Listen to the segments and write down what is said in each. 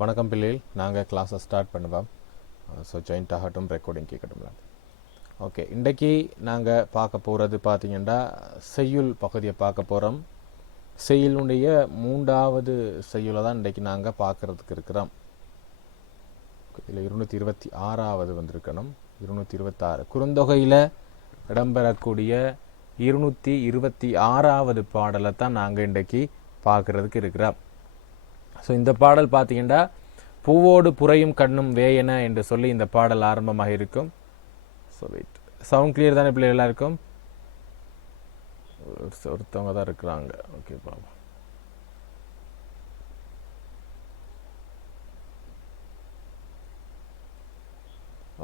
வணக்கம் பிள்ளைகள், நாங்கள் கிளாஸை ஸ்டார்ட் பண்ணுவோம். ஸோ ஜாயிண்ட் ஆகட்டும், ரெக்கார்டிங் கேட்கட்டும்ல. ஓகே, இன்றைக்கி நாங்கள் பார்க்க போகிறது பார்த்திங்கன்னா செய்யுள் பகுதியை பார்க்க போகிறோம். செய்யுளுடைய 3வது செய்யுளை தான் இன்றைக்கி நாங்கள் பார்க்குறதுக்கு இருக்கிறோம். இதில் 226வது வந்திருக்கணும். 226 குறுந்தொகையில் இடம்பெறக்கூடிய 226வது பாடலை தான் நாங்கள் இன்றைக்கி பார்க்குறதுக்கு இருக்கிறோம். ஸோ இந்த பாடல் பார்த்தீங்கன்னா பூவோடு புறையும் கண்ணும் வேயன என்று சொல்லி இந்த பாடல் ஆரம்பமாக இருக்கும். ஸோ வெயிட், சவுண்ட் கிளியர் தானே பிள்ளை எல்லாருக்கும்? ஒருத்தவங்க தான் இருக்கிறாங்க. Okay Baba,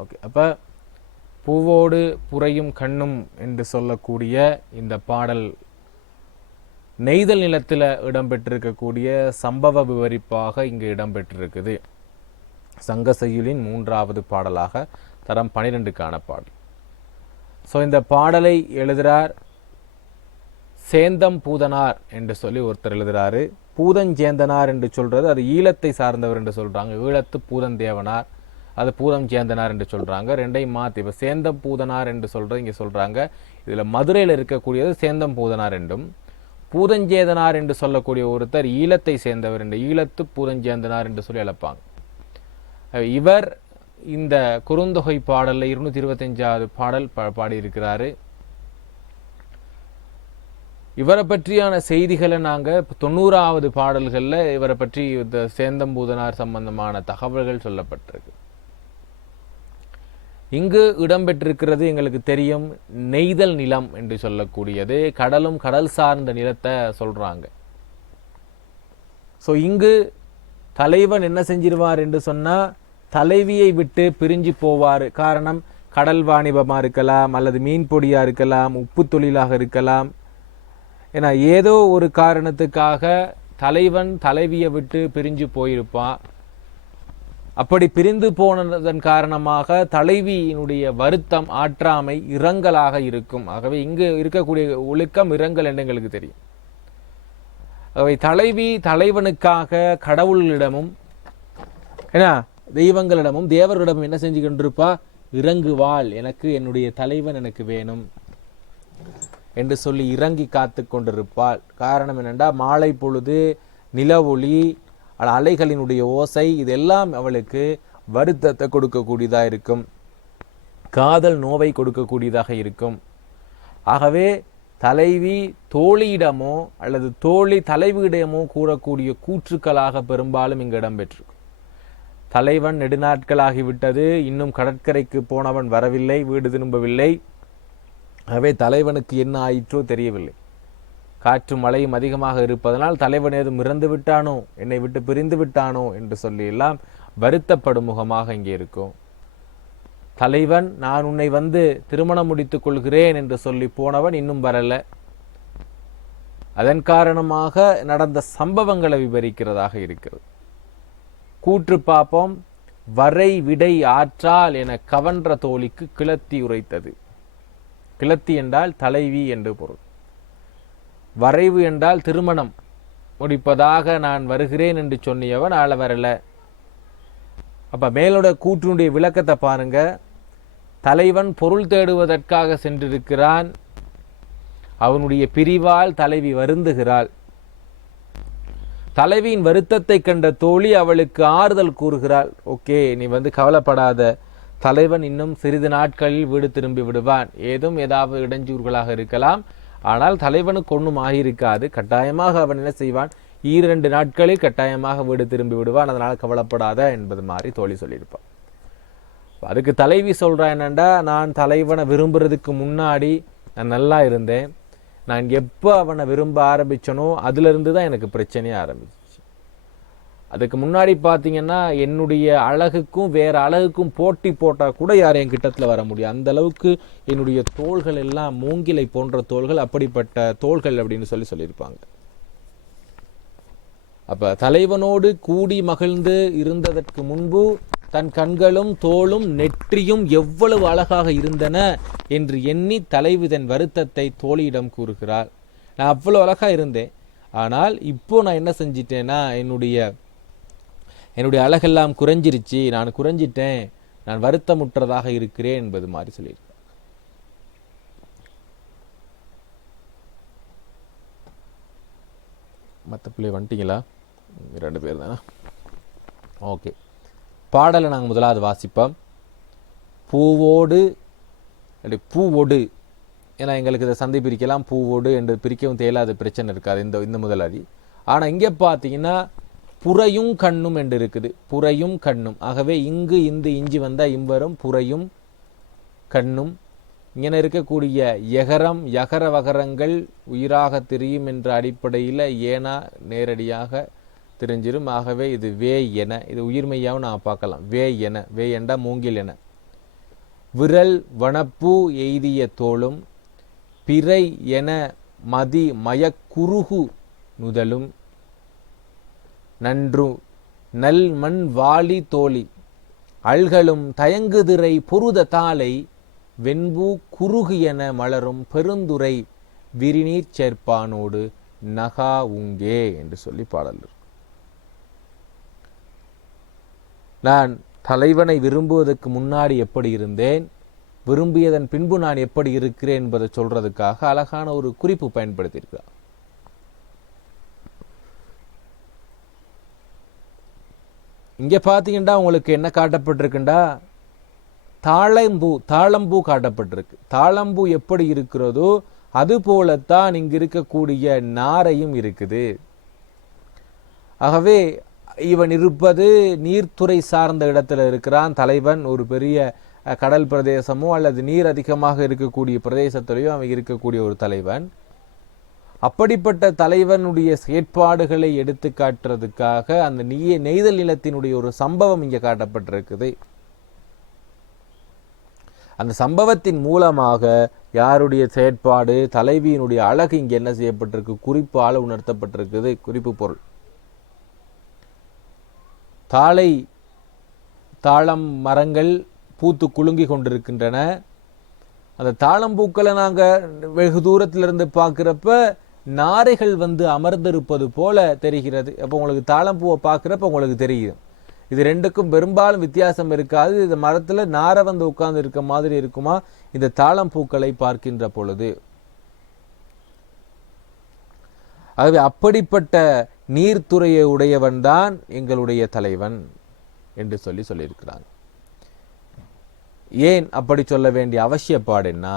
okay. அப்போ பூவோடு புறையும் கண்ணும் என்று சொல்லக்கூடிய இந்த பாடல் நெய்தல் நிலத்தில் இடம்பெற்றிருக்கக்கூடிய சம்பவ விவரிப்பாக இங்கு இடம்பெற்றிருக்குது. சங்க செய்யுளின் 3வது பாடலாக தரம் 12க்கான பாடல். ஸோ இந்த பாடலை எழுதுகிறார் சேந்தம் பூதனார் என்று சொல்லி ஒருத்தர் எழுதுகிறாரு. பூதஞ்சேந்தனார் என்று சொல்கிறது அது ஈழத்தை சார்ந்தவர் என்று சொல்கிறாங்க. ஈழத்து பூதந்தேவனார், அது பூதம் சேந்தனார் என்று சொல்கிறாங்க. ரெண்டையும் மாற்றி இப்போ சேந்தம் பூதனார் என்று சொல்கிறது இங்கே சொல்கிறாங்க. இதில் மதுரையில் இருக்கக்கூடியது சேந்தம் பூதனார் என்றும், பூதஞ்சேந்தனார் என்று சொல்லக்கூடிய ஒருத்தர் ஈழத்தை சேர்ந்தவர் என்று ஈழத்து பூதஞ்சேந்தனார் என்று சொல்லி அழைப்பாங்க. இவர் இந்த குறுந்தொகை பாடலில் 225வது பாடல் பாடியிருக்கிறாரு. இவரை பற்றியான செய்திகளை நாங்கள் 90வது பாடல்களில் இவரை பற்றி இந்த சேந்தம்பூதனார் சம்பந்தமான தகவல்கள் சொல்லப்பட்டிருக்கு. இங்கு இடம்பெற்றிருக்கிறது எங்களுக்கு தெரியும் நெய்தல் நிலம் என்று சொல்லக்கூடியது. கடலும் கடல் சார்ந்த நிலத்தை சொல்றாங்க. ஸோ இங்கு தலைவன் என்ன செஞ்சிருவார் என்று சொன்னா தலைவியை விட்டு பிரிஞ்சு போவார். காரணம் கடல் வாணிபமா இருக்கலாம், அல்லது மீன் பொடியா இருக்கலாம், உப்பு தொழிலாக இருக்கலாம். ஏன்னா ஏதோ ஒரு காரணத்துக்காக தலைவன் தலைவியை விட்டு பிரிஞ்சு போயிருப்பான். அப்படி பிரிந்து போனதன் காரணமாக தலைவியினுடைய வருத்தம், ஆற்றாமை, இரங்கலாக இருக்கும். ஆகவே இங்கு இருக்கக்கூடிய ஒழுக்கம் இரங்கல் என்று எங்களுக்கு தெரியும். ஆகவே தலைவி தலைவனுக்காக கடவுளிடமும் தெய்வங்களிடமும் தேவர்களிடமும் என்ன செஞ்சு கொண்டிருப்பா? இறங்குவாள். எனக்கு என்னுடைய தலைவன் எனக்கு வேணும் என்று சொல்லி இறங்கி காத்து கொண்டிருப்பாள். காரணம் என்னென்றா மாலை பொழுது நில ஒளி, அலைகளினுடைய ஓசை, இதெல்லாம் அவளுக்கு வருத்தத்தை கொடுக்கக்கூடியதாக இருக்கும், காதல் நோவை கொடுக்கக்கூடியதாக இருக்கும். ஆகவே தலைவி தோழியிடமோ அல்லது தோழி தலைவியிடமோ கூறக்கூடிய கூற்றுக்களாக பெரும்பாலும் இங்கு இடம்பெற்றிருக்கும். தலைவன் நெடுநாட்களாகிவிட்டது, இன்னும் கடற்கரைக்கு போனவன் வரவில்லை, வீடு திரும்பவில்லை. ஆகவே தலைவனுக்கு என்ன ஆயிற்றோ தெரியவில்லை. காற்று மழையும் அதிகமாக இருப்பதனால் தலைவன் ஏதும் இறந்து விட்டானோ, என்னை விட்டு பிரிந்து விட்டானோ என்று சொல்லி எல்லாம் வருத்தப்படும் முகமாக இங்கே இருக்கும். தலைவன் நான் உன்னை வந்து திருமணம் முடித்துக் கொள்கிறேன் என்று சொல்லி போனவன் இன்னும் வரல. அதன் காரணமாக நடந்த சம்பவங்களை விவரிக்கிறதாக இருக்கிறது. கூற்று பார்ப்போம். வரை விடை ஆற்றால் என கவன்ற தோழிக்கு கிளத்தி உரைத்தது. கிளத்தி என்றால் தலைவி என்று பொருள். வரைவு என்றால் திருமணம் முடிப்பதாக நான் வருகிறேன் என்று சொன்னியவன் ஆள வரல. அப்ப மேலோட கூற்றினுடைய விளக்கத்தை பாருங்க. தலைவன் பொருள் தேடுவதற்காக சென்றிருக்கிறான். அவனுடைய பிரிவால் தலைவி வருந்துகிறாள். தலைவியின் வருத்தத்தை கண்ட தோழி அவளுக்கு ஆறுதல் கூறுகிறாள். ஓகே, நீ வந்து கவலைப்படாத, தலைவன் இன்னும் சிறிது நாட்களில் வீடு திரும்பி விடுவான். ஏதாவது இடைஞ்சூர்களாக இருக்கலாம், ஆனால் தலைவனுக்கு ஒன்றும் ஆகியிருக்காது. கட்டாயமாக அவன் என்ன செய்வான்? 2 நாட்களில் கட்டாயமாக வீடு திரும்பி விடுவான். அதனால் கவலைப்படாத என்பது மாதிரி தோழி சொல்லியிருப்பான். அதுக்கு தலைவி சொல்றா என்னண்டா, நான் தலைவனை விரும்புறதுக்கு முன்னாடி நான் நல்லா இருந்தேன். நான் எப்போ அவனை விரும்ப ஆரம்பிச்சனோ அதிலிருந்து தான் எனக்கு பிரச்சனையே ஆரம்பிச்சு. அதுக்கு முன்னாடி பார்த்தீங்கன்னா என்னுடைய அழகுக்கும் வேற அழகுக்கும் போட்டி போட்டால் கூட யாரும் என் கிட்டத்தில் வர முடியும். அந்த அளவுக்கு என்னுடைய தோள்கள் எல்லாம் மூங்கிலை போன்ற தோள்கள், அப்படிப்பட்ட தோள்கள் அப்படின்னு சொல்லியிருப்பாங்க. அப்ப தலைவனோடு கூடி மகிழ்ந்து இருந்ததற்கு முன்பு தன் கண்களும் தோளும் நெற்றியும் எவ்வளவு அழகாக இருந்தன என்று எண்ணி தலைவி தன் வருத்தத்தை தோழியிடம் கூறுகிறாள். நான் அவ்வளவு அழகா இருந்தேன், ஆனால் இப்போ நான் என்ன செஞ்சிட்டேன்னா என்னுடைய என்னுடைய அழகெல்லாம் குறைஞ்சிருச்சு, நான் குறைஞ்சிட்டேன், நான் வருத்தமுற்றதாக இருக்கிறேன் என்பது மாதிரி சொல்லியிருக்காங்க. மற்ற பிள்ளை வந்துட்டீங்களா? 2 பேர் தானே. ஓகே, பாடலை நாங்கள் முதலாவது வாசிப்போம். பூவோடு பூவோடு, ஏன்னா எங்களுக்கு இதை சந்தை பிரிக்கலாம், பூவோடு என்று பிரிக்கவும் தேவையில்லாத பிரச்சனை இருக்காது இந்த முதலாளி. ஆனால் இங்கே பார்த்தீங்கன்னா புறையும் கண்ணும் என்று இருக்குது, புறையும் கண்ணும். ஆகவே இங்கு இந்த இஞ்சி வந்தால் இம்பரும் புறையும் கண்ணும். இங்கே இருக்கக்கூடிய எகரம் யகர வகரங்கள் உயிராக தெரியும் என்ற அடிப்படையில் ஏனா நேரடியாக தெரிஞ்சிடும். ஆகவே இது வே என, இது உயிர்மையாகவும் நான் பார்க்கலாம். வே என, வே என்றா மூங்கில் என. விரல் வனப்பு எய்திய தோளும் பிறை என மதி மயக்குருகு நுதலும் நன்று நல் மண் வாளி தோழி அல்களும் தயங்குதிரை பொருத தாளை வெண்பூ குறுகு என மலரும் பெருந்துரை விரிநீர் சேர்ப்பானோடு நகா உங்கே என்று சொல்லி பாடல். நான் தலைவனை விரும்புவதற்கு முன்னாடி எப்படி இருந்தேன், விரும்பியதன் பின்பு நான் எப்படி இருக்கிறேன் என்பதை சொல்றதுக்காக அழகான ஒரு குறிப்பு பயன்படுத்தியிருக்கிறார். இங்க பாத்தீங்கன்னா உங்களுக்கு என்ன காட்டப்பட்டிருக்குண்டா, தாழம்பூ காட்டப்பட்டிருக்கு. தாழம்பூ எப்படி இருக்கிறதோ அது போலத்தான் இங்கு இருக்கக்கூடிய நாரையும் இருக்குது. ஆகவே இவன் இருப்பது நீர்த்துறை சார்ந்த இடத்துல இருக்கிறான். தலைவன் ஒரு பெரிய கடல் பிரதேசமோ அல்லது நீர் அதிகமாக இருக்கக்கூடிய பிரதேசத்திலேயோ அவன் இருக்கக்கூடிய ஒரு தலைவன். அப்படிப்பட்ட தலைவனுடைய செயற்பாடுகளை எடுத்து காட்டுறதுக்காக அந்த நெய்தல் நிலத்தினுடைய ஒரு சம்பவம் இங்கே காட்டப்பட்டிருக்குது. அந்த சம்பவத்தின் மூலமாக யாருடைய செயற்பாடு, தலைவியினுடைய அழகு இங்கே என்ன செய்யப்பட்டிருக்கு, குறிப்பால உணர்த்தப்பட்டிருக்குது. குறிப்பு பொருள் தாழம் மரங்கள் பூத்து குலுங்கி கொண்டிருக்கின்றன. அந்த தாழம்பூக்களை நாங்கள் வெகு தூரத்திலிருந்து பார்க்குறப்ப நாரைகள் வந்து அமர்ந்திருப்பது போல தெரிகிறது. அப்போ உங்களுக்கு தாழம்பூவை பார்க்குறப்ப உங்களுக்கு தெரியும். இது ரெண்டுக்கும் பெரும்பாலும் வித்தியாசம் இருக்காது. இந்த மரத்தில் நாரை வந்து உட்கார்ந்து இருக்க மாதிரி இருக்குமா இந்த தாழம்பூக்களை பார்க்கின்ற பொழுது. ஆகவே அப்படிப்பட்ட நீர்த்துறையை உடையவன் தான் எங்களுடைய தலைவன் என்று சொல்லியிருக்கிறாங்க. ஏன் அப்படி சொல்ல வேண்டிய அவசியப்பாடு என்ன,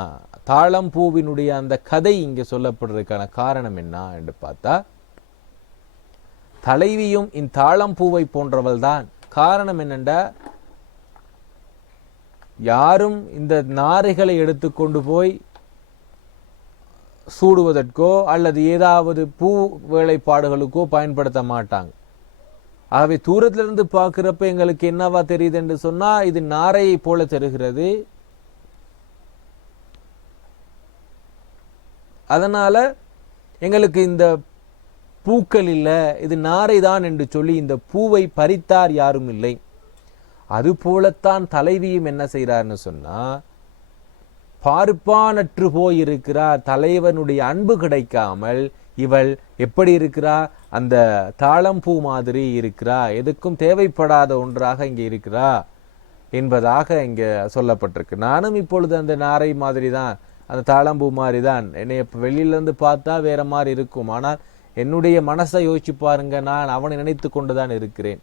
தாழம்பூவினுடைய அந்த கதை இங்கே சொல்லப்படுறதுக்கான காரணம் என்ன என்று பார்த்தா, தலைவியும் இந்த தாழம்பூவை போன்றவள் தான். காரணம் என்னென்றா, யாரும் இந்த நாரைகளை எடுத்துக்கொண்டு போய் சூடுவதற்கோ அல்லது ஏதாவது பூ வேலைப்பாடுகளுக்கோ பயன்படுத்த மாட்டாங்க. ஆகவே தூரத்திலிருந்து பார்க்கிறப்ப எங்களுக்கு என்னவா தெரியுது என்று சொன்னா, இது நாரையை போல தெரிகிறது. அதனால எங்களுக்கு இந்த பூக்கள் இல்லை, இது நாரை தான் என்று சொல்லி இந்த பூவை பறித்தார் யாரும் இல்லை. அது போலத்தான் தலைவியும் என்ன செய்கிறார்னு சொன்னா, பார்ப்பானற்று போயிருக்கிறார். தலைவனுடைய அன்பு கிடைக்காமல் இவள் எப்படி இருக்கிறா, அந்த தாழம்பூ மாதிரி இருக்கிறா, எதுக்கும் தேவைப்படாத ஒன்றாக இங்கே இருக்கிறா என்பதாக இங்கே சொல்லப்பட்டிருக்கு. நானும் இப்பொழுது அந்த நாரை மாதிரி தான், அந்த தாழம்பூ மாதிரி தான். என்னை இப்போ வெளியிலேருந்து பார்த்தா வேற மாதிரி இருக்கும், ஆனால் என்னுடைய மனசை யோசிச்சு பாருங்க, நான் அவனை நினைத்து கொண்டு தான் இருக்கிறேன்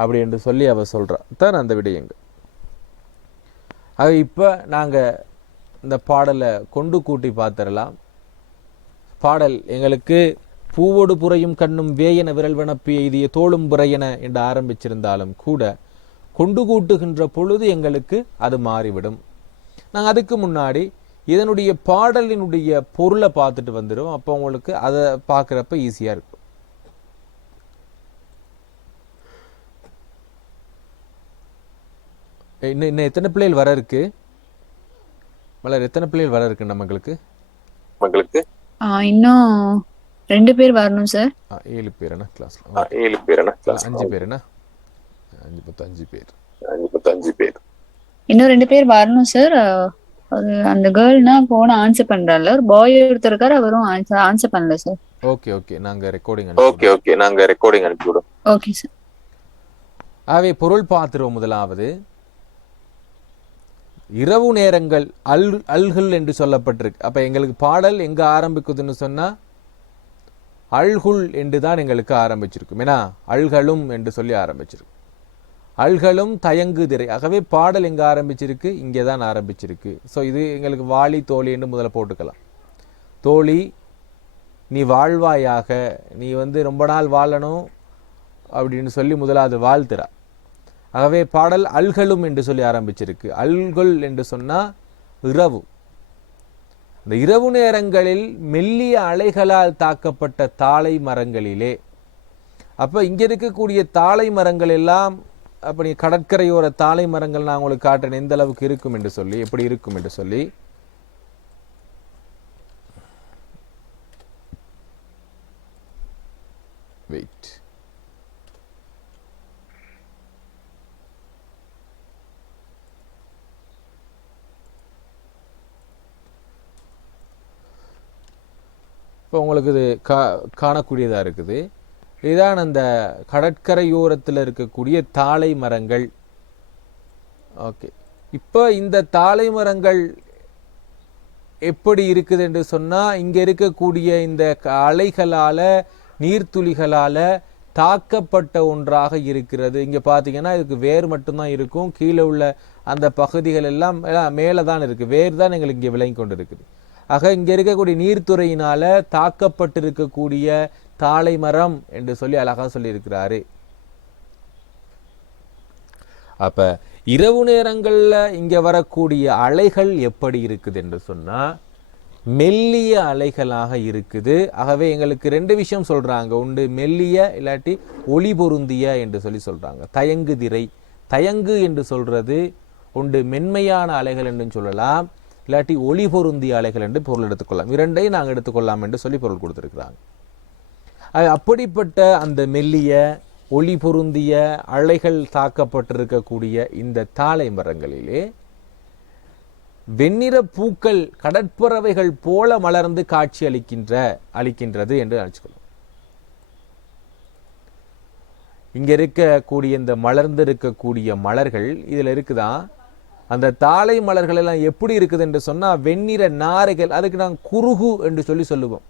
அப்படி என்று சொல்லி அவ சொல்றா தான் அந்த விடயங்கள். ஆக இப்போ நாங்கள் இந்த பாடலை கொண்டு கூட்டி பார்த்துடலாம். பாடல் எங்களுக்கு பூவோடு புறையும் கண்ணும் வேயன விரல் வனப்பி எய்திய தோளும் புறையன என்று ஆரம்பிச்சிருந்தாலும் கூட கொண்டு கூட்டுகின்ற பொழுது எங்களுக்கு அது மாறிவிடும். நாங்கள் அதுக்கு முன்னாடி இதனுடைய பாடலினுடைய பொருளை பார்த்துட்டு வந்துடும். அப்போ உங்களுக்கு அதை பார்க்குறப்ப ஈஸியாக இருக்கும். இன்னும் எத்தனை பிள்ளைகள் வர இருக்கு மலர்? எத்தனை பிள்ளைகள் வர இருக்கு நம்மங்களுக்கு? இன்னும் 2 பேர் வரணும் சார். 7 பேர் என்ன கிளாஸ்ல? 7 பேர் என்ன கிளாஸ்? 5 பேர் என்ன? 5 பேர். இன்னும் 2 பேர் வரணும் சார். அந்த கேர்ள்னா போன ஆன்சர் பண்றால, ஒரு பாய் ஒருத்தர் இருக்காரு, அவரும் ஆன்சர் பண்ணல சார். ஓகே நாங்க ரெக்கார்டிங் அனுப்பி விடுறோம். Okay sir. ஆகவே பொருள் பார்த்துருவோம். முதலாவது இரவு நேரங்கள் அல்குல் என்று சொல்லப்பட்டிருக்கு. அப்ப எங்களுக்கு பாடல் எங்க ஆரம்பிக்குதுன்னு சொன்னா அல்குல் என்று தான் எங்களுக்கு ஆரம்பிச்சிருக்கும். ஏன்னா அல்களும் என்று சொல்லி ஆரம்பிச்சிருக்கு. அல்களும் தயங்குதிரை. ஆகவே பாடல் எங்க ஆரம்பிச்சிருக்கு? இங்கே தான் ஆரம்பிச்சிருக்கு. ஸோ இது எங்களுக்கு வாளி தோழி என்று முதல்ல போட்டுக்கலாம். தோழி நீ வாழ்வாயாக, நீ ரொம்ப நாள் வாழணும் அப்படின்னு சொல்லி முதலாவது வாழ்த்துறா. ஆகவே பாடல் அல்களும் என்று சொல்லி ஆரம்பிச்சிருக்கு. அல்குல் என்று சொன்னா இரவு. இந்த இரவு நேரங்களில் மெல்லிய அலைகளால் தாக்கப்பட்ட தாழை மரங்களிலே. அப்ப இங்க இருக்கக்கூடிய தாழை மரங்கள் எல்லாம் அப்படி கடற்கரையோர தாழை மரங்கள் நான் உங்களுக்கு காட்டுறேன் எந்த அளவுக்கு இருக்கும் என்று சொல்லி, எப்படி இருக்கும் என்று சொல்லி. வெயிட், இப்போ உங்களுக்கு இது காணக்கூடியதாக இருக்குது. இதுதான் அந்த கடற்கரையோரத்தில் இருக்கக்கூடிய தாழை மரங்கள். ஓகே, இப்போ இந்த தாழை மரங்கள் எப்படி இருக்குது என்று சொன்னால், இங்கே இருக்கக்கூடிய இந்த அலைகளால் நீர்த்துளிகளால் தாக்கப்பட்ட ஒன்றாக இருக்கிறது. இங்கே பார்த்தீங்கன்னா இதுக்கு வேர் மட்டும்தான் இருக்கும். கீழே உள்ள அந்த பகுதிகள் எல்லாம் மேலே தான் இருக்குது. வேர் தான் எங்களுக்கு இங்கே விளங்கி கொண்டு இருக்குது. ஆக இங்கே இருக்கக்கூடிய நீர்த்துறையினால தாக்கப்பட்டிருக்கக்கூடிய தாழை மரம் என்று சொல்லி அழகா சொல்லி இருக்கிறாரு. அப்ப இரவு நேரங்கள்ல இங்க வரக்கூடிய அலைகள் எப்படி இருக்குது என்று சொன்னா மெல்லிய அலைகளாக இருக்குது. ஆகவே எங்களுக்கு ரெண்டு விஷயம் சொல்றாங்க. ஒன்று மெல்லிய, இல்லாட்டி ஒளி பொருந்திய என்று சொல்லி சொல்றாங்க. தயங்கு திரை, தயங்கு என்று சொல்றது ஒன்று மென்மையான அலைகள் என்று சொல்லலாம், இல்லாட்டி ஒளி பொருந்திய அலைகள் என்று பொருள் எடுத்துக்கொள்ளலாம். இரண்டையும் நாங்கள் எடுத்துக்கொள்ளலாம் என்று சொல்லி பொருள் கொடுத்திருக்கிறாங்க. அப்படிப்பட்ட அந்த மெல்லிய ஒளி பொருந்திய அலைகள் தாக்கப்பட்டிருக்கக்கூடிய இந்த தாழை மரங்களிலே வெண்ணிற பூக்கள் கடற்பறவைகள் போல மலர்ந்து காட்சி அளிக்கின்றது என்று நினைச்சுக்கணும். இங்க இருக்கக்கூடிய இந்த மலர்ந்து இருக்கக்கூடிய மலர்கள் இதுல இருக்குதான். அந்த தாழை மலர்கள் எல்லாம் எப்படி இருக்குது என்று சொன்னா வெண்ணிற நாரைகள். அதுக்கு நாங்கள் குருகு என்று சொல்லி சொல்லுவோம்.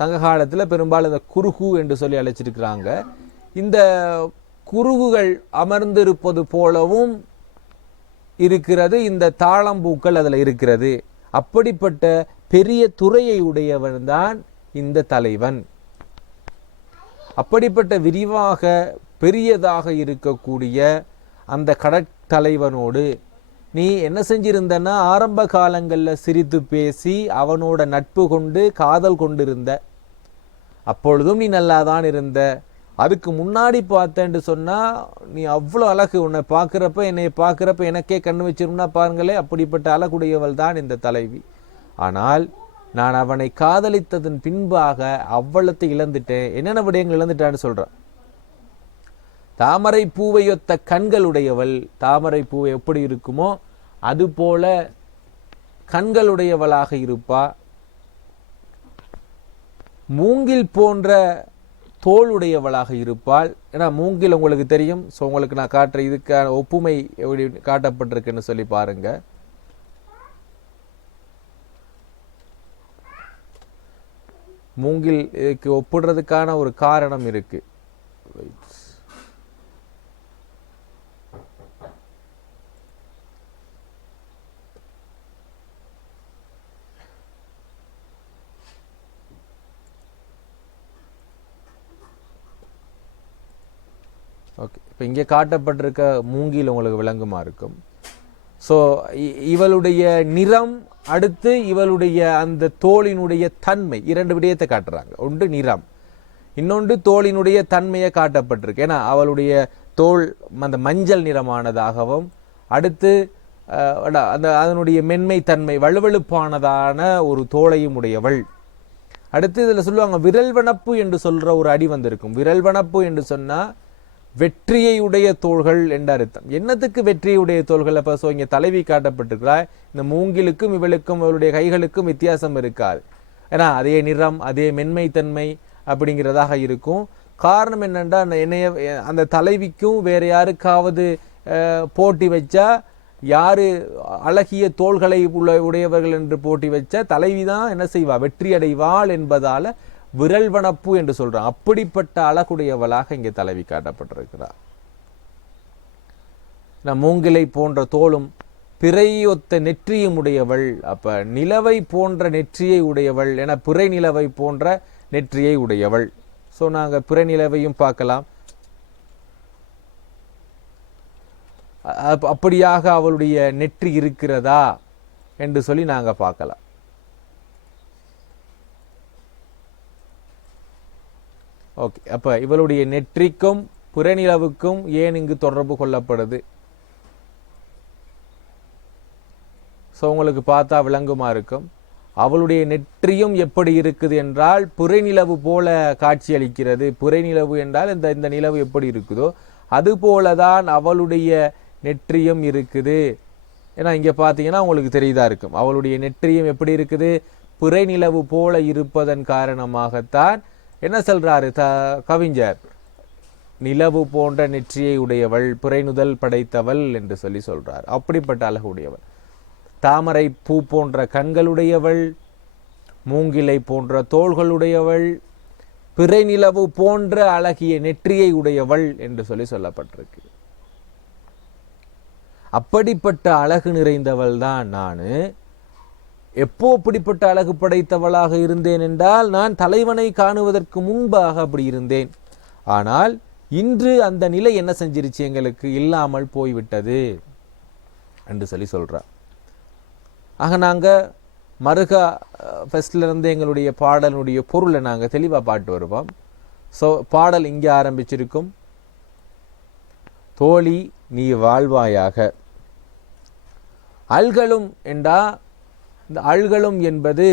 சங்க காலத்தில் பெரும்பாலும் இந்த குருகு என்று சொல்லி அழைச்சிருக்கிறாங்க. இந்த குருகுகள் அமர்ந்திருப்பது போலவும் இருக்கிறது இந்த தாழம்பூக்கள் அதில் இருக்கிறது. அப்படிப்பட்ட பெரிய துறையை உடையவன் தான் இந்த தலைவன். அப்படிப்பட்ட விரிவாக பெரியதாக இருக்கக்கூடிய அந்த கடற்தலைவனோடு நீ என்ன செஞ்சிருந்தன்னா ஆரம்ப காலங்களில் சிரித்து பேசி அவனோட நட்பு கொண்டு காதல் கொண்டிருந்த. அப்பொழுதும் நீ நல்லா தான் இருந்த. அதுக்கு முன்னாடி பார்த்தேன்னு சொன்னால் நீ அவ்வளோ அழகு. உன்னை பார்க்குறப்ப என்னை பார்க்குறப்ப எனக்கே கண்ணு வச்சிருந்தா பாருங்களே, அப்படிப்பட்ட அழகுடையவள் தான் இந்த தலைவி. ஆனால் நான் அவனை காதலித்ததன் பின்பாக அவ்வளத்தை இழந்துட்டேன். என்னென்ன விடயங்கள் இழந்துட்டான்னு சொல்கிறான். தாமரை பூவையொத்த கண்களுடையவள். தாமரை பூவை எப்படி இருக்குமோ அதுபோல கண்களுடையவளாக இருப்பா. மூங்கில் போன்ற தோளுடையவளாக இருப்பாள். ஏன்னா மூங்கில் உங்களுக்கு தெரியும். ஸோ உங்களுக்கு நான் காட்டுற இதுக்கான ஒப்புமை எப்படி காட்டப்பட்டிருக்குன்னு சொல்லி பாருங்க. மூங்கில் இதுக்கு ஒப்பிடுறதுக்கான ஒரு காரணம் இருக்கு. ஓகே, இப்போ இங்கே காட்டப்பட்டிருக்க மூங்கில் உங்களுக்கு விளங்குமா இருக்கும். ஸோ இவளுடைய நிறம், அடுத்து இவளுடைய அந்த தோளினுடைய தன்மை, இரண்டு விடயத்தை காட்டுறாங்க. ஒன்று நிறம், இன்னொன்று தோளினுடைய தன்மையை காட்டப்பட்டிருக்கு. ஏன்னா அவளுடைய தோல் அந்த மஞ்சள் நிறமானதாகவும், அடுத்து அந்த அதனுடைய மென்மை தன்மை வலுவழுப்பானதான ஒரு தோளையும் உடையவள். அடுத்து இதில் சொல்லுவாங்க விரல்வனப்பு என்று சொல்கிற ஒரு அடி வந்திருக்கும். விரல்வனப்பு என்று சொன்னால் வெற்றியை உடைய தோள்கள் என்ற அர்த்தம். என்னத்துக்கு வெற்றியுடைய தோள்கள்? அப்போ ஸோ இங்கே தலைவி காட்டப்பட்டிருக்கிறார். இந்த மூங்கிலுக்கும் இவளுக்கும் அவளுடைய கைகளுக்கும் வித்தியாசம் இருக்காது. ஏன்னா அதே நிறம், அதே மென்மை தன்மை அப்படிங்கிறதாக இருக்கும். காரணம் என்னென்னா என்னைய அந்த தலைவிக்கும் வேறு யாருக்காவது போட்டி வச்சா யார் அழகிய தோள்களை உடையவர்கள் என்று போட்டி வச்சா தலைவி தான் என்ன செய்வா, வெற்றி அடைவாள் என்பதால் விரல் வனப்பு என்று சொல்கிறான். அப்படிப்பட்ட அழகுடையவளாக இங்கே தலைவி காட்டப்பட்டிருக்கிறார். மூங்கிலை போன்ற தோளும் பிறையொத்த நெற்றியும் உடையவள். அப்ப நிலவை போன்ற நெற்றியை உடையவள் என பிறை நிலவை போன்ற நெற்றியை உடையவள். ஸோ நாங்கள் பிறை நிலவையும் பார்க்கலாம். அப்படியாக அவளுடைய நெற்றி இருக்கிறதா என்று சொல்லி நாங்கள் பார்க்கலாம். ஓகே, அப்ப இவளுடைய நெற்றிக்கும் பிறநிலவுக்கும் ஏன் இங்கு தொடர்பு கொள்ளப்படுது? ஸோ உங்களுக்கு பார்த்தா விளங்குமா இருக்கும். அவளுடைய நெற்றியும் எப்படி இருக்குது என்றால் பிறைநிலவு போல காட்சி அளிக்கிறது. பிறைநிலவு என்றால் இந்த நிலவு எப்படி இருக்குதோ அது போலதான் அவளுடைய நெற்றியும் இருக்குது. ஏன்னா இங்கே பார்த்தீங்கன்னா உங்களுக்கு தெரியுதா இருக்கும், அவளுடைய நெற்றியும் எப்படி இருக்குது, பிறைநிலவு போல இருப்பதன் காரணமாகத்தான் என்ன சொல்றாரு கவிஞர், நிலவு போன்ற நெற்றியை உடையவள், பிறைநுதல் படைத்தவள் என்று சொல்லி சொல்றார். அப்படிப்பட்ட அழகு உடையவள். தாமரை பூ போன்ற கண்களுடையவள், மூங்கிலை போன்ற தோள்களுடையவள், பிறைநிலவு போன்ற அழகிய நெற்றியை உடையவள் என்று சொல்லி சொல்லப்பட்டிருக்கு. அப்படிப்பட்ட அழகு நிறைந்தவள் தான் நான். எப்போ அப்படிப்பட்ட அழகு படைத்தவளாக இருந்தேன் என்றால் நான் தலைவனை காணுவதற்கு முன்பாக அப்படி இருந்தேன். ஆனால் இன்று அந்த நிலை என்ன செஞ்சிருச்சு, எங்களுக்கு இல்லாமல் போய்விட்டது என்று சொல்லி சொல்றார். ஆக நாங்கள் மருகா ஃபெஸ்ட்லேருந்து எங்களுடைய பாடலுடைய பொருளை நாங்கள் தெளிவாக பாட்டு வருவோம். ஸோ பாடல் இங்கே ஆரம்பிச்சிருக்கும். தோழி நீ வாழ்வாயாக. அல்களும் என்றா, இந்த அல்களும் என்பது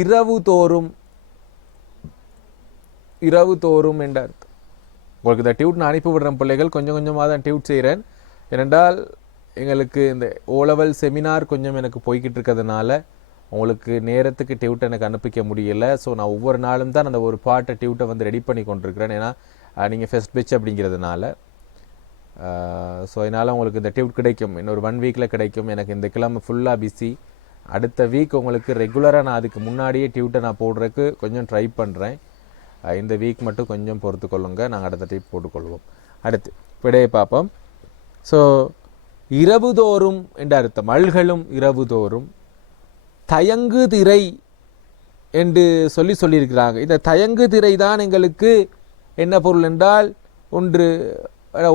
இரவு தோறும் என்ற அர்த்தம். உங்களுக்கு இந்த டியூட் நான் அனுப்பி விடுறேன் பிள்ளைகள், கொஞ்சம் கொஞ்சமாக தான் டியூட் செய்கிறேன். ஏனென்றால் எங்களுக்கு இந்த ஓலெவல் செமினார் கொஞ்சம் எனக்கு போய்கிட்டு இருக்கிறதுனால உங்களுக்கு நேரத்துக்கு டியூட்டை எனக்கு அனுப்பிக்க முடியல. ஸோ நான் ஒவ்வொரு நாளும் தான் அந்த ஒரு பாட்டை டியூட்டை வந்து ரெடி பண்ணி கொண்டிருக்கிறேன். ஏன்னா நீங்கள் ஃபர்ஸ்ட் பெட்ச் அப்படிங்கிறதுனால. ஸோ அதனால் உங்களுக்கு இந்த டியூட் கிடைக்கும், இன்னொரு 1 வீக்கில் கிடைக்கும். எனக்கு இந்த கிழமை ஃபுல்லாக பிஸி. அடுத்த வீக் உங்களுக்கு ரெகுலராக நான் அதுக்கு முன்னாடியே டியூட்டை நான் போடுறதுக்கு கொஞ்சம் ட்ரை பண்ணுறேன். இந்த வீக் மட்டும் கொஞ்சம் பொறுத்துக்கொள்ளுங்க, நாங்கள் அடுத்த டியூட் போட்டுக்கொள்வோம். அடுத்து விடையை பார்ப்போம். ஸோ இரவுதோறும் என்ற அர்த்தம். அல்களும் இரவுதோறும். தயங்கு திரை என்று சொல்லியிருக்கிறாங்க. இந்த தயங்கு திரை தான் எங்களுக்கு என்ன பொருள் என்றால், ஒன்று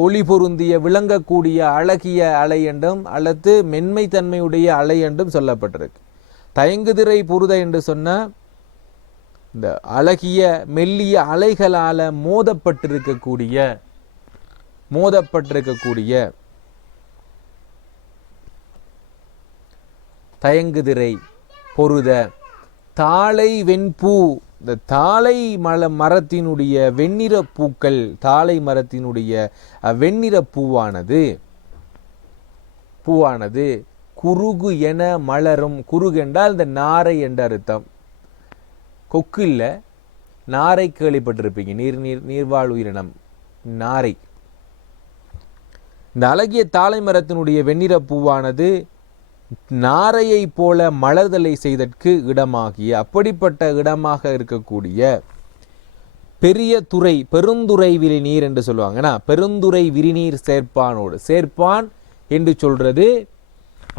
ஒளி பொருந்திய விளங்கக்கூடிய அழகிய அலை என்றும் அல்லது மென்மை தன்மையுடைய அலை என்றும் சொல்லப்பட்டிருக்கு. தயங்கு திரை பொருத என்று சொன்ன இந்த அழகிய மெல்லிய அலைகளால மோதப்பட்டிருக்கக்கூடிய தயங்குதிரை பொருத. தாளை வெண்பூ, இந்த தாளை மரத்தினுடைய வெண்ணிற பூக்கள், தாளை மரத்தினுடைய வெண்ணிற பூவானது குறுகு என மலரும். குறுகு என்றால் இந்த நாரை என்ற அர்த்தம். கொக்கு இல்லை, நாரை கேள்விப்பட்டிருப்பீங்க. நீர்வாழ் உயிரினம் நாரை. இந்த அழகிய தாளை மரத்தினுடைய வெண்ணிற பூவானது நாரையை போல மலர்தலை செய்தற்கு இடமாகிய, அப்படிப்பட்ட இடமாக இருக்கக்கூடிய பெரிய துறை, பெருந்துறை விரிநீர் என்று சொல்லுவாங்கன்னா, பெருந்துறை விரிநீர் சேர்ப்பானோடு. சேர்ப்பான் என்று சொல்றது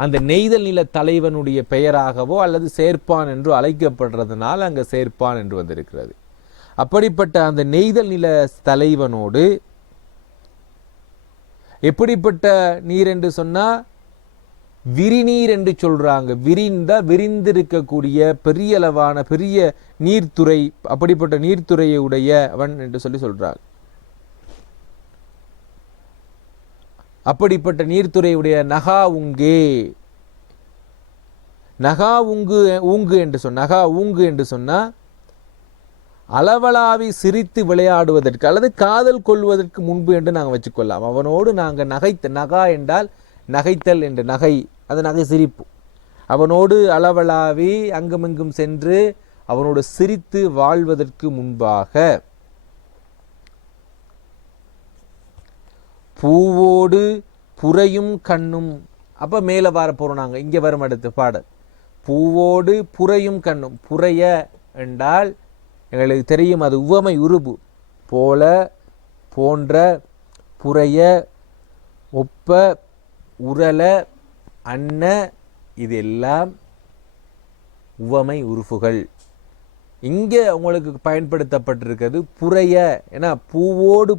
அந்த நெய்தல் நில தலைவனுடைய பெயராகவோ அல்லது சேர்ப்பான் என்று அழைக்கப்படுறதுனால அங்கே சேர்ப்பான் என்று வந்திருக்கிறது. அப்படிப்பட்ட அந்த நெய்தல் நில தலைவனோடு எப்படிப்பட்ட நீர் என்று சொன்னா விரிநீர் என்று சொல்றாங்க. விரிந்திருக்கக்கூடிய பெரிய அளவான பெரிய நீர்த்துறை, அப்படிப்பட்ட நீர்த்துறையை உடையவன் என்று சொல்றாங்க. அப்படிப்பட்ட நீர்த்துறையுடைய நகா ஊங்கு என்று சொன்னா அளவலாவி சிரித்து விளையாடுவதற்கு அல்லது காதல் கொள்வதற்கு முன்பு என்று நாங்கள் வச்சுக்கொள்ளலாம். அவனோடு நாங்கள் நகா என்றால் நகைத்தல் என்று, நகை அது நகை சிரிப்பு. அவனோடு அளவலாவி அங்குமிங்கும் சென்று அவனோடு சிரித்து வாழ்வதற்கு முன்பாக பூவோடு புரையும் கண்ணும். அப்போ மேலே வர போகிறோம் நாங்கள், இங்கே வரும் அடுத்து பாடல். பூவோடு புரையும் கண்ணும். புரைய என்றால் எங்களுக்கு தெரியும், அது உவமை உருபு. போல, போன்ற, புரைய, ஒப்ப, உரல, அன்ன, இதெல்லாம் உவமை உறுப்புகள். இங்கே உங்களுக்கு பயன்படுத்தப்பட்டிருக்கிறது புரைய. ஏன்னா பூவோடு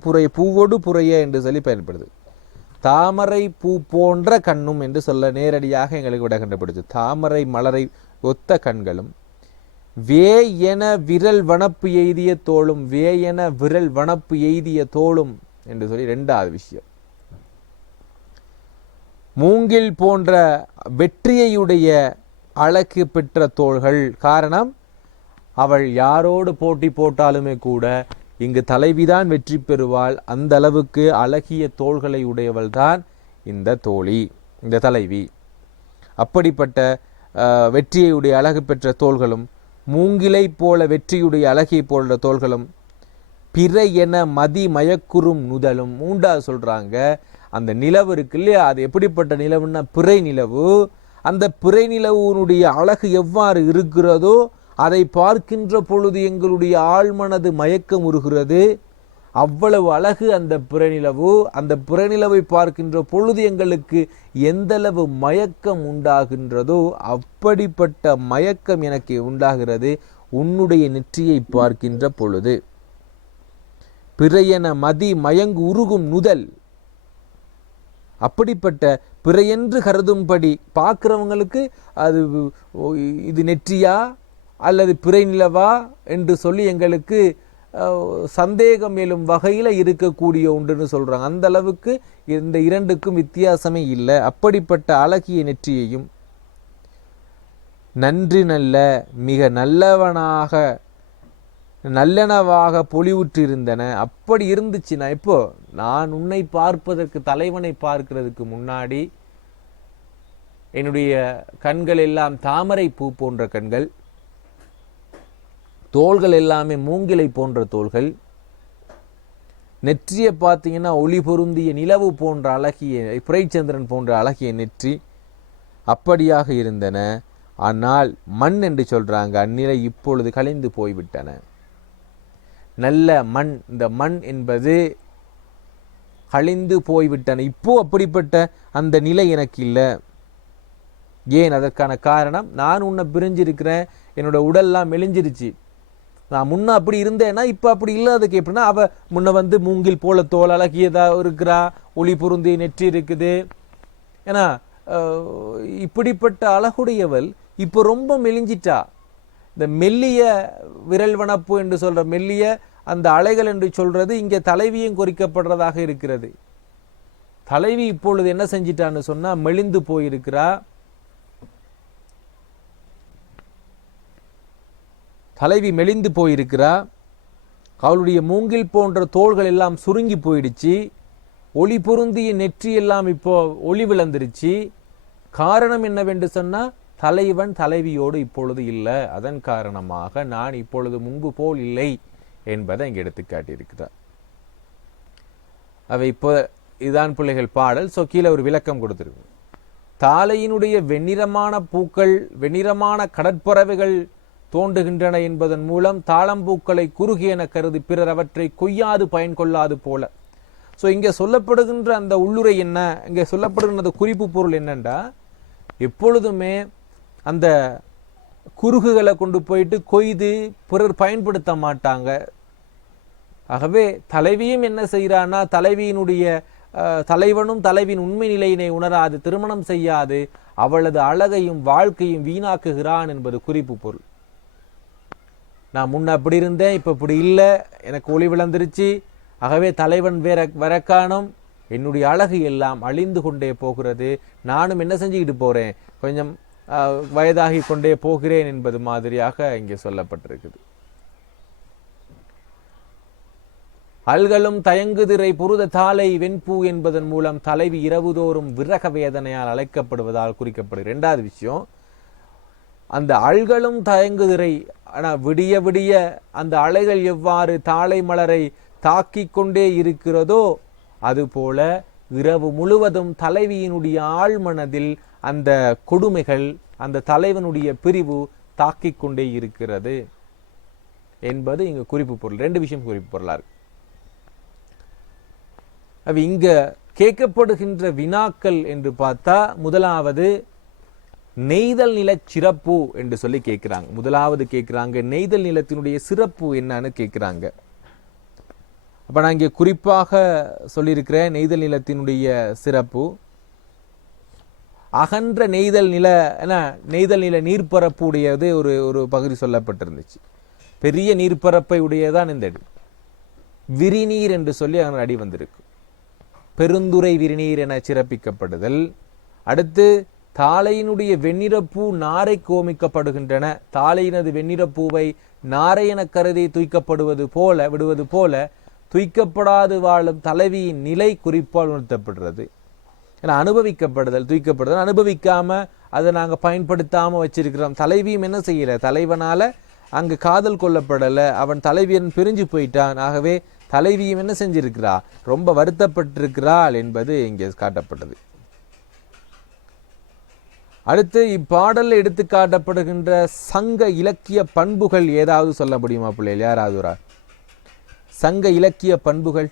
புரைய என்று சொல்லி பயன்படுது. தாமரை பூ போன்ற கண்ணும் என்று சொல்ல நேரடியாக எங்களுக்கு விட கண்டுபிடிச்சு. தாமரை மலரை ஒத்த கண்களும், வேயென விரல் வனப்பு எய்திய தோளும். வேயென விரல் வனப்பு எய்திய தோளும் என்று சொல்லி ரெண்டாவது விஷயம். மூங்கில் போன்ற வெற்றியையுடைய அழகு பெற்ற தோள்கள். காரணம், அவள் யாரோடு போட்டி போட்டாலுமே கூட இங்கு தலைவிதான் வெற்றி பெறுவாள். அந்த அளவுக்கு அழகிய தோள்களை உடையவள் தான் இந்த தோழி, இந்த தலைவி. அப்படிப்பட்ட வெற்றியுடைய அழகு பெற்ற தோள்களும், மூங்கிலை போல வெற்றியுடைய அழகியை போன்ற தோள்களும், பிறை என மதி மயக்குறும் நுதலும். மூன்றாவது சொல்றாங்க, அந்த நிலவு இருக்கு இல்லையா, அது எப்படிப்பட்ட நிலவுன்னா பிறை நிலவு. அந்த பிறை நிலவுனுடைய அழகு எவ்வாறு இருக்கிறதோ அதை பார்க்கின்ற பொழுது எங்களுடைய ஆழ்மனது மயக்கம் உருகிறது. அவ்வளவு அழகு அந்த பிறைநிலவு. அந்த பிறைநிலவை பார்க்கின்ற பொழுது எங்களுக்கு எந்தளவு மயக்கம் உண்டாகின்றதோ அப்படிப்பட்ட மயக்கம் எனக்கு உண்டாகிறது உன்னுடைய நெற்றியை பார்க்கின்ற பொழுது. பிறையென மதி மயங்கு உருகும் நுதல். அப்படிப்பட்ட பிறையென்று கருதும்படி பார்க்கிறவங்களுக்கு அது இது நெற்றியா அல்லது பிறை நிலவா என்று சொல்லி எங்களுக்கு சந்தேகம் மேலும் வகையில் இருக்கக்கூடிய ஒன்றுன்னு சொல்றாங்க. அந்த அளவுக்கு இந்த இரண்டுக்கும் வித்தியாசமே இல்லை. அப்படிப்பட்ட அழகிய நெற்றியையும் நன்றி நல்ல மிக நல்லனவாக பொலிவுற்றிருந்தன. அப்படி இருந்துச்சுன்னா, இப்போ நான் உன்னை பார்ப்பதற்கு, தலைவனை பார்க்கிறதுக்கு முன்னாடி என்னுடைய கண்கள் எல்லாம் தாமரை பூ போன்ற கண்கள், தோள்கள் எல்லாமே மூங்கிலை போன்ற தோள்கள், நெற்றியை பார்த்தீங்கன்னா ஒளி பொருந்திய நிலவு போன்ற அழகிய, பிறைச்சந்திரன் போன்ற அழகிய நெற்றி அப்படியாக இருந்தன. ஆனால் மண் என்று சொல்றாங்க, அந்நிலை இப்பொழுது கலைந்து போய்விட்டன. நல்ல மண், இந்த மண் என்பது கழிந்து போய்விட்டன. இப்போ அப்படிப்பட்ட அந்த நிலை எனக்கு இல்லை. ஏன்? அதற்கான காரணம், நான் உன்னை பிரிஞ்சிருக்கிறேன், என்னோட உடல்லாம் மெலிஞ்சிருச்சு. நான் முன்ன அப்படி இருந்தேன்னா இப்போ அப்படி இல்லை. அதுக்கு எப்படின்னா, அவ முன்ன வந்து மூங்கில் போல தோல் அழகியதா இருக்கிறா, ஒளி பொருந்தி நெற்றி இருக்குது. ஏன்னா இப்படிப்பட்ட அழகுடையவள் இப்போ ரொம்ப மெலிஞ்சிட்டா. இந்த மெல்லிய விரல் வனப்பு என்று சொல்ற மெல்லிய அந்த அலைகள் என்று சொல்றது இங்கே தலைவியும் குறிக்கப்படுறதாக இருக்கிறது. தலைவி இப்பொழுது என்ன செஞ்சிட்டான்னு சொன்னா, மெலிந்து போயிருக்கிறா. தலைவி மெலிந்து போயிருக்கிறா. அவளுடைய மூங்கில் போன்ற தோள்கள் எல்லாம் சுருங்கி போயிடுச்சு. ஒளி பொருந்திய நெற்றி எல்லாம் இப்போ ஒளி விளந்துருச்சு. காரணம் என்னவென்று சொன்னா, தலைவன் தலைவியோடு இப்பொழுது இல்லை. அதன் காரணமாக நான் இப்பொழுது முன்பு போல் இல்லை என்பதை இங்கே எடுத்து காட்டியிருக்கிறார். அவை இப்போ இதுதான் பிள்ளைகள் பாடல். ஸோ கீழே ஒரு விளக்கம் கொடுத்திருக்கு. தாலையினுடைய வெண்ணிறமான பூக்கள், வெண்ணிறமான கடற்பறவைகள் தோன்றுகின்றன என்பதன் மூலம் தாளம்பூக்களை குறுகியென கருதி பிறர் அவற்றை கொய்யாது பயன் கொள்ளாது போல. ஸோ இங்கே சொல்லப்படுகின்ற அந்த உள்ளுரை என்ன, இங்கே சொல்லப்படுகின்ற குறிப்பு பொருள் என்னண்டா, எப்பொழுதுமே அந்த குறுகுகளை கொண்டு போயிட்டு கொய்து பிறர் பயன்படுத்த மாட்டாங்க. ஆகவே தலைவியும் என்ன செய்கிறான்னா, தலைவியினுடைய தலைவனும் தலைவியின் உண்மை நிலையினை உணராது, திருமணம் செய்யாது அவளது அழகையும் வாழ்க்கையும் வீணாக்குகிறான் என்பது குறிப்பு பொருள். நான் முன்ன அப்படி இருந்தேன், இப்போ இப்படி இல்லை, எனக்கு ஒளி விளந்துருச்சு, ஆகவே தலைவன் வேற காணும், என்னுடைய அழகு எல்லாம் அழிந்து கொண்டே போகிறது, நானும் என்ன செஞ்சுக்கிட்டு போறேன், கொஞ்சம் வயதாகி கொண்டே போகிறேன் என்பது மாதிரியாக இங்கே சொல்லப்பட்டிருக்குது. அல்களும் தயங்குதிரை புருத தாலை வெண்பூ என்பதன் மூலம் தலைவி இரவுதோறும் விரக வேதனையால் அழைக்கப்படுவதால் குறிக்கப்படுகிறது. இரண்டாவது விஷயம், அந்த அல்களும் தயங்குதிரை, ஆனால் விடிய விடிய அந்த அலைகள் எவ்வாறு தாளை மலரை தாக்கி கொண்டே இருக்கிறதோ அதுபோல இரவு முழுவதும் தலைவியினுடைய ஆழ்மனதில் அந்த கொடுமைகள், அந்த தலைவனுடைய பிரிவு தாக்கிக் கொண்டே இருக்கிறது என்பது இங்க குறிப்பு பொருள். ரெண்டு விஷயம் குறிப்பு பொருளா இருக்கு. இங்க கேட்கப்படுகின்ற வினாக்கள் என்று பார்த்தா, முதலாவது நெய்தல் நில சிறப்பு என்று சொல்லி கேட்கிறாங்க. முதலாவது கேட்கிறாங்க நெய்தல் நிலத்தினுடைய சிறப்பு என்னன்னு கேட்கிறாங்க. அப்ப நான் இங்கே குறிப்பாக சொல்லியிருக்கிறேன் நெய்தல் நிலத்தினுடைய சிறப்பு. அகன்ற நெய்தல் நில நெய்தல் நில நீர்ப்பரப்பு உடையது ஒரு பகுதி சொல்லப்பட்டிருந்துச்சு. பெரிய நீர்ப்பரப்பை உடையதான் இந்த அடி. விரிநீர் என்று சொல்லி அதன் அடி வந்திருக்கு. பெருந்துறை விரிநீர் என சிறப்பிக்கப்படுதல். அடுத்து தாளையினுடைய வெண்ணிறப்பூ நாரை கோமிக்கப்படுகின்றன. தாளையினது வெண்ணிறப்பூவை நாரை என கருதி தூய்க்கப்படுவது போல விடுவது போல தூய்க்கப்படாது வாழும் தலைவியின் நிலை குறிப்பால் உணர்த்தப்படுறது. ஏன்னா அனுபவிக்கப்படுதல், தூய்க்கப்படுதல், அனுபவிக்காம அதை நாங்கள் பயன்படுத்தாம வச்சிருக்கிறோம். தலைவியும் என்ன செய்யல, தலைவனால அங்கு காதல் கொள்ளப்படலை, அவன் தலைவியன் பிரிஞ்சு போயிட்டான். ஆகவே தலைவியும் என்ன செஞ்சிருக்கிறா, ரொம்ப வருத்தப்பட்டிருக்கிறாள் என்பது இங்கே காட்டப்பட்டது. அடுத்து இப்பாடலில் எடுத்து காட்டப்படுகின்ற சங்க இலக்கிய பண்புகள் ஏதாவது சொல்ல முடியுமா பிள்ளைகள்? யாராவது சங்க இலக்கிய பண்புகள்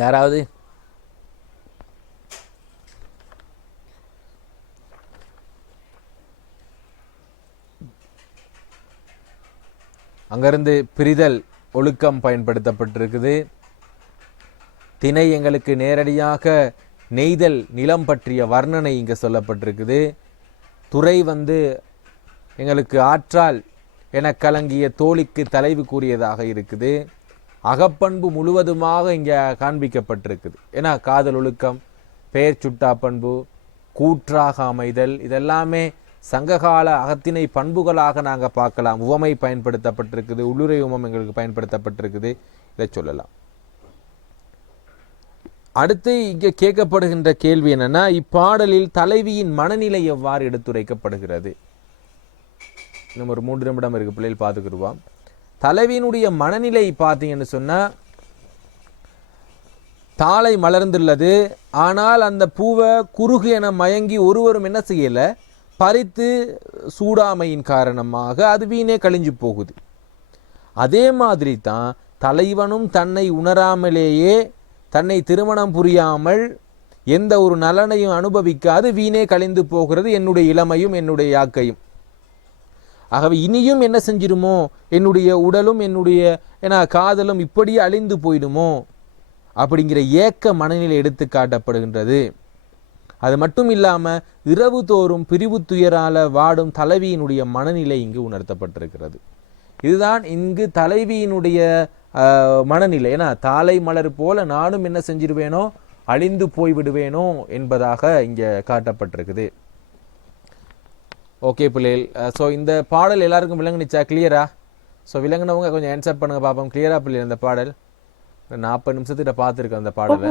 யாராவது? அங்கிருந்து பிரிதல் ஒழுக்கம் பயன்படுத்தப்பட்டிருக்குது. திணை எங்களுக்கு நேரடியாக நெய்தல் நிலம் பற்றிய வர்ணனை இங்கே சொல்லப்பட்டிருக்குது. துறை எங்களுக்கு ஆற்றால் என கலங்கிய தோழிக்கு தலைவு கூறியதாக இருக்குது. அகப்பண்பு முழுவதுமாக இங்கே காண்பிக்கப்பட்டிருக்குது. ஏன்னா காதல் ஒழுக்கம், பெயர் சுட்டா பண்பு, கூற்றாக அமைதல், இதெல்லாமே சங்ககால அகத்திணை பண்புகளாக நாங்கள் பார்க்கலாம். உவமை பயன்படுத்தப்பட்டிருக்குது, உள்ளுரை உவம் எங்களுக்கு பயன்படுத்தப்பட்டிருக்குது. இதை சொல்லலாம். அடுத்து இங்கே கேட்கப்படுகின்ற கேள்வி என்னன்னா, இப்பாடலில் தலைவியின் மனநிலை எவ்வாறு எடுத்துரைக்கப்படுகிறது? இன்னும் ஒரு 3 நிமிடம் இருக்கு, பிள்ளைகள் பார்த்துக்கிடுவோம். தலைவியினுடைய மனநிலை பார்த்தீங்கன்னு சொன்னா, தாளை மலர்ந்துள்ளது, ஆனால் அந்த பூவை குறுகு என மயங்கி ஒருவரும் என்ன செய்யல, பறித்து சூடாமையின் காரணமாக அது வீணே கழிஞ்சு போகுது. அதே மாதிரி தான் தலைவனும் தன்னை உணராமலேயே, தன்னை திருமணம் புரியாமல் எந்த ஒரு நலனையும் அனுபவிக்காது வீணே கழிந்து போகிறது என்னுடைய இளமையும் என்னுடைய யாக்கையும். ஆகவே இனியும் என்ன செஞ்சிருமோ, என்னுடைய உடலும் என்னுடைய காதலும் இப்படியே அழிந்து போயிடுமோ அப்படிங்கிற ஏக்க மனநிலை எடுத்து காட்டப்படுகின்றது. அது மட்டும் இல்லாமல் இரவு தோறும் பிரிவு துயரால வாடும் தலைவியினுடைய மனநிலை இங்கு உணர்த்தப்பட்டிருக்கிறது. இதுதான் இங்கு தலைவியினுடைய மனநிலை. ஏன்னா தாளை மலர் போல நானும் என்ன செஞ்சிருவேனோ, அழிந்து போய் விடுவேனோ என்பதாக இங்கே காட்டப்பட்டிருக்குது. ஓகே பிள்ளைகள், ஸோ இந்த பாடல் எல்லாருக்கும் விளங்குனுச்சா? கிளியரா? ஸோ விளங்குனவங்க கொஞ்சம் ஆன்சர் பண்ணுங்க பார்ப்போம். கிளியரா பிள்ளைகள்? இந்த பாடல் 40 நிமிஷத்துக்கிட்ட பார்த்துருக்கேன் அந்த பாடலை.